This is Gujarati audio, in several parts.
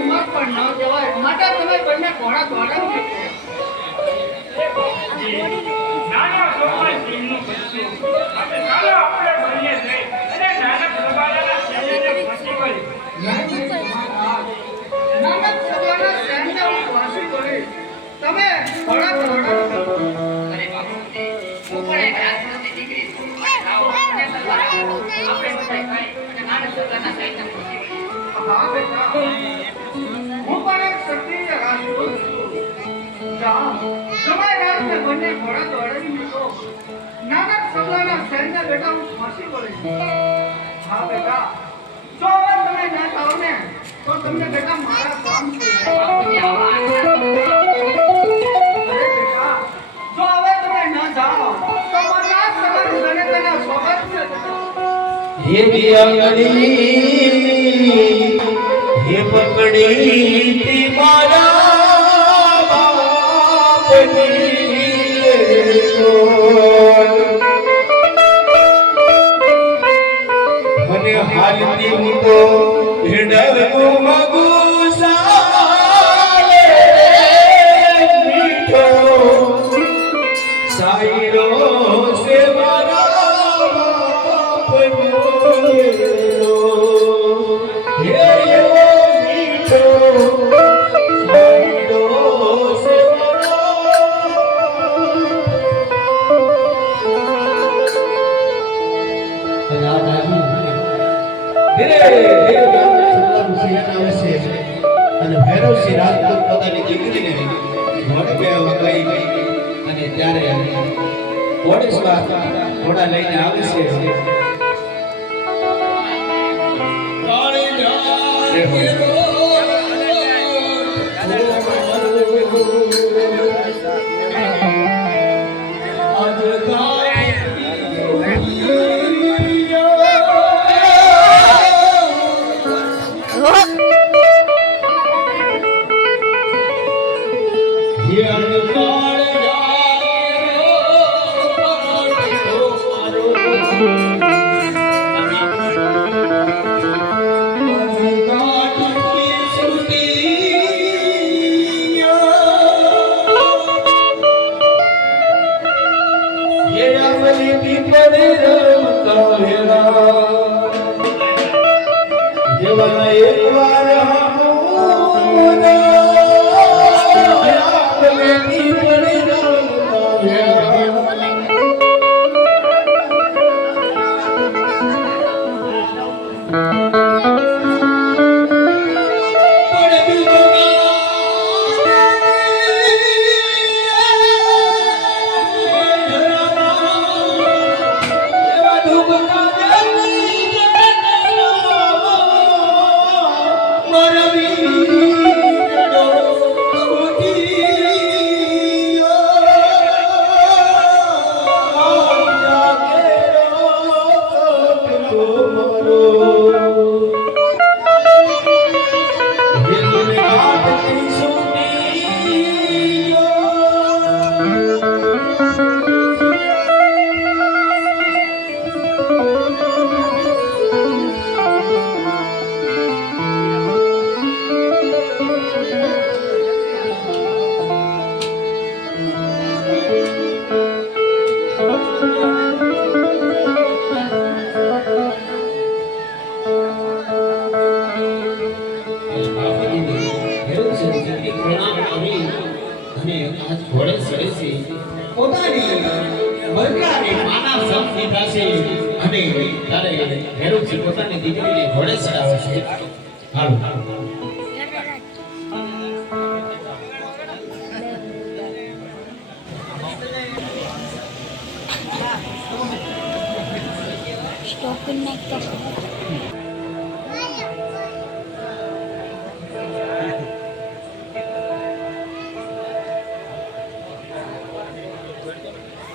કિંમત પણ ન કહેવાય માટે તમે બંને ઘોડા દોડાવી નાના છોકરા જીવનું બચ્ચું અને ચાલો આપણે બનીએ જઈ અને નાનક સભાના સૈન્યને ફાંસી કરી નાનક સભાના સૈન્ય ફાંસી કરી તમે ઘોડા દોડાવી અરે બાપુજી હું પણ એક રાજપૂતની દીકરી છું આવો અને સલવાર આપણે બધા ખાઈ અને નાનક સભાના સૈન્ય ફાંસી કરી હા બેટા હું પણ એક ક્ષત્રિય રાજપૂત છું જાઓ તમારે રાજને બંને ઘોડા દોડાવી મૂકો નાનક સભાના સૈન્ય બેટા હું ફાંસી કરી હા બેટા જો હવે તમે ના જાઓ ને તો તમને બેટા મારા કામ છે બાપુજી આવા અરે બેટા જો હવે તમે ના જાઓ તો મારા સભાની સને તેના સ્વભાવ છે હે દિયાંગની હે પકડી તી મારા બાપની મને હાલતી હું તો ભેડનું મગુસાલે મીઠો સાઈરો સે મારા બાપનો હે મીઠો સાઈરો સે અને ભૈરવસિંહ રાજપૂત પોતાની દીકરીને ઘોડે બેહવા ગઈ અને ત્યારે ઘોડેસવાર ઘોડા લઈને આવે છે પોતાની બરકારે માના સમ દીધા છે અને ત્યારે ભૈરવસિંહ પોતાની દીકરીને ઘોડે ચડાવે છે હાલો Stop in next.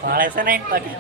Malah sana yang pakai.